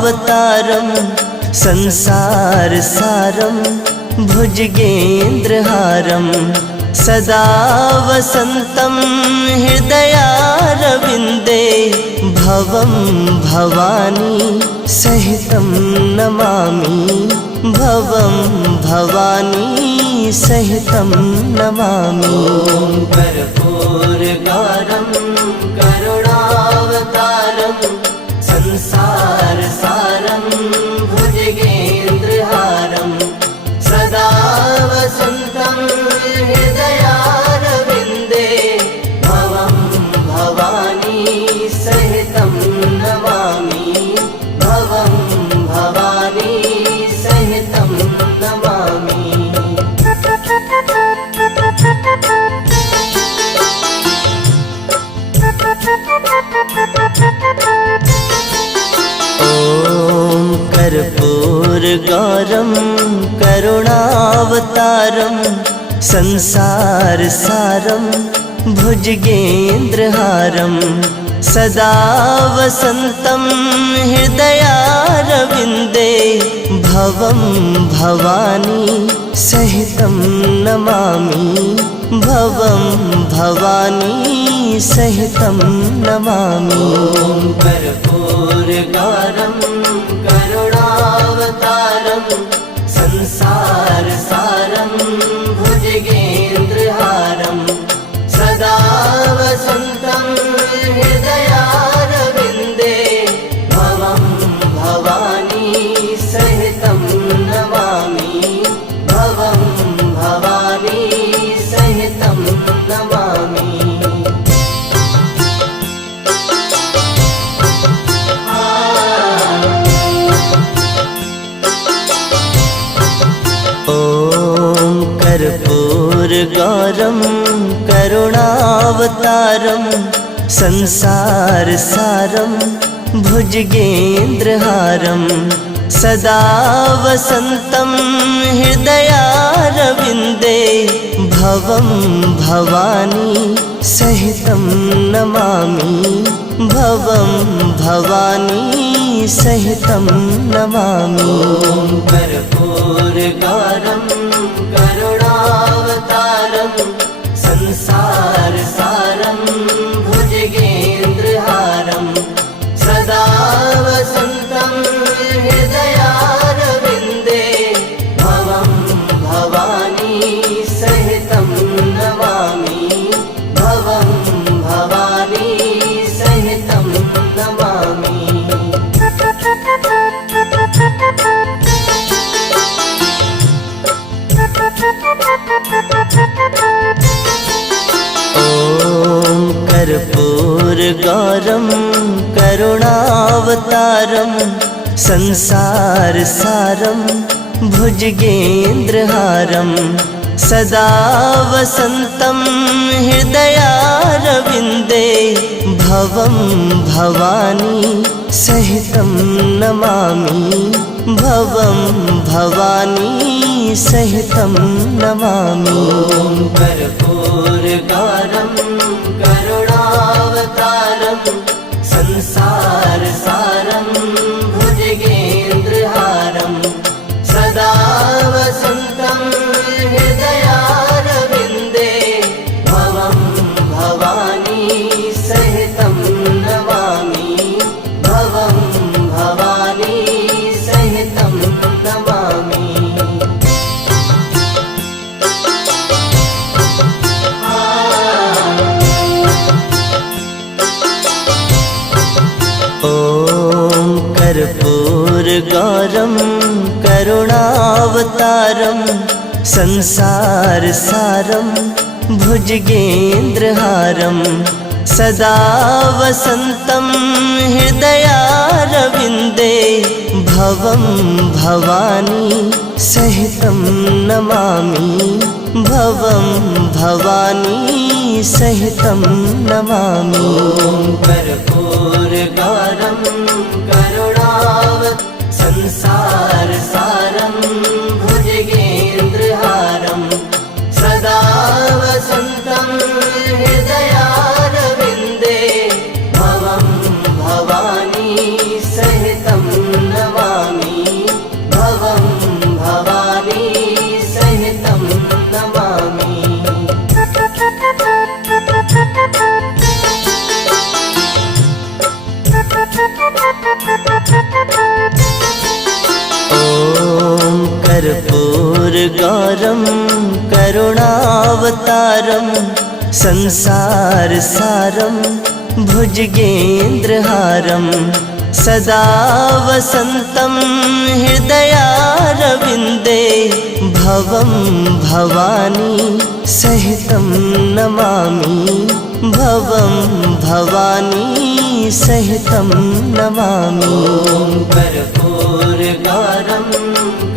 करुणावतारं संसारसारं भुजगेन्द्रहारं सदा वसन्तं हृदयारविन्दे भवं भवानी सहितं नमामि भवं भवानी सहितं नमामि। कर्पूरगारं करुणावतारं संसारसारं भुजगेन्द्रहारं सदा वसन्तं हृदयारविन्दे भवं भवानी सहितं नमामि भवं भवानी सहितं नमामि। ॐ कर्पूरगारं करुणावतारं संसारसारं भुजगेन्द्रहारं सदा वसन्तं हृदयारविन्दे भवं भवानी सहितं नमामि भवं भवानी सहितं नमामि। कर्पूरगारं करुणावतारं संसारसारं भुजगेन्द्रहारं सदा वसन्तं हृदयारविन्दे भवं भवानी सहितं नमामि भवं भवानी सहितं नमामि। ॐ कर्पूरगारं करुणावतारं संसारसारं भुजगेन्द्रहारं सदा वसन्तं हृदयारविन्दे भवं भवानी सहितं नमामि भवं भवानी सहितं नमामि। कर्पूरगारं करुणावतारं संसारसारं भुजगेन्द्रहारं सदा वसन्तं हृदयारविन्दे भवं भवानी सहितं नमामि भवं भवानी सहितं नमामि। ॐ कर्पूरगारं करुणावतारं संसारसारं भुजगेन्द्रहारं सदा वसन्तं हृदयारविन्दे भवं भवानी सहितं नमामि भवं भवानी सहितं नमामि। कर्पूरगारं करुणावतारं संसारसारं भुजगेन्द्रहारं सदा वसन्तं हृदयारविन्दे भवं भवानी सहितं नमामि भवं भवानी सहितं नमामि। ॐ कर्पूरगारं करुणावतारं संसारसारं भुजगेन्द्रहारं सदा वसन्तं हृदयारविन्दे भवं भवानी सहितं नमामि भवं भवानी सहितं नमामि। कर्पूरगारं करुणावतारं संसारसारं भुजगेन्द्रहारं सदा वसन्तं हृदयारविन्दे भवं भवानी सहितं करुणावतारं संसारसारं भुजगेन्द्रहारं सदा वसन्तं हृदयारविन्दे भवं भवानी सहितं नमामि भवं भवानी सहितं नमामि। ॐ कर्पूरगारं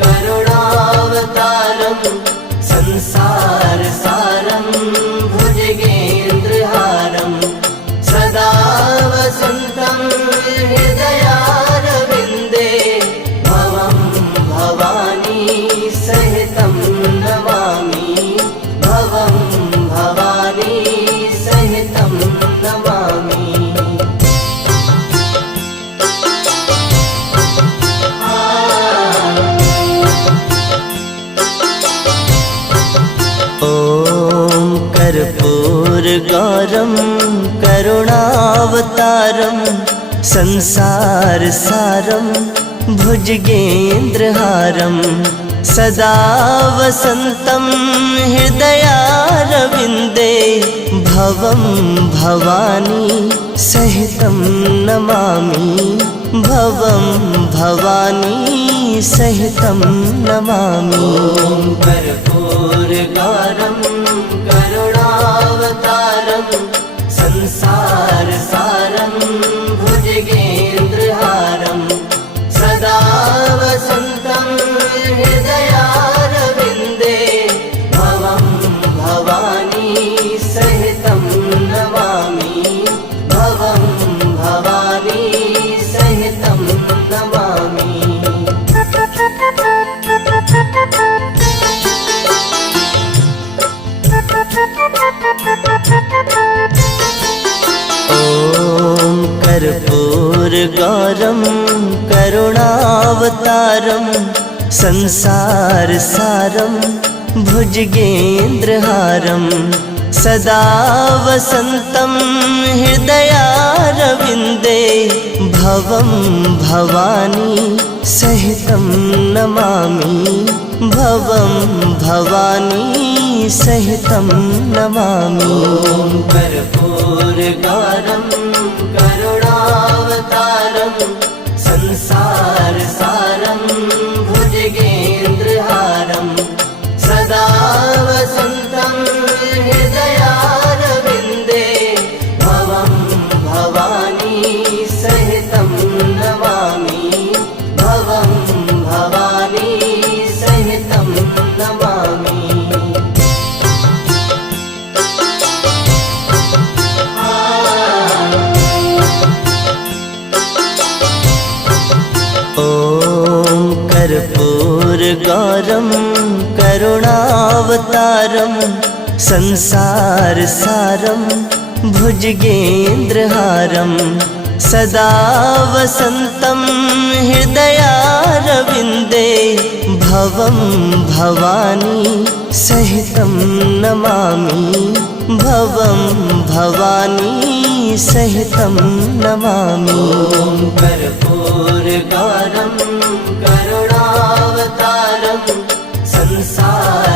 करुणावतारं संसारसारं भुजगेन्द्रहारं सदा वसन्तं हृदयारविन्दे भवं भवानी सहितं नमामि भवं भवानी सहितं नमामि। ॐ कर्पूरगारं करुणावतारं संसारसारं भुजगेन्द्रहारं सदा वसन्तं हृदयारविन्दे भवं भवानी सहितं नमामि भवं भवानी सहितं नमामि। ॐ कर्पूरगारं करुणावतारं संसारसारं भुजगेन्द्रहारं सदा वसन्तं हृदयारविन्दे भवं भवानी सहितं नमामि भवं भवानी सहितं नमामि। ॐ कर्पूरगारं करुणावतारं संसारसारं भुजगेन्द्रहारं सदा वसन्तं हृदयारविन्दे भवं भवानी सहितं नमामि भवं भवानी सहितं नमामि। ॐ कर्पूरगारं करुणावतारं संसारसारं भुजगेन्द्रहारं सदा वसन्तं हृदयारविन्दे भवं भवानी सहितं नमामि भवं भवानी सहितं नमामि। ॐ कर्पूरगारं करुणावतारं संसारसारं भुजगेन्द्रहारं सदा वसन्तं हृदयारविन्दे भवं भवानी सहितं नमामि भवं भवानी सहितं नमामि। ॐ कर्पूरगारं करुणावतारं संसार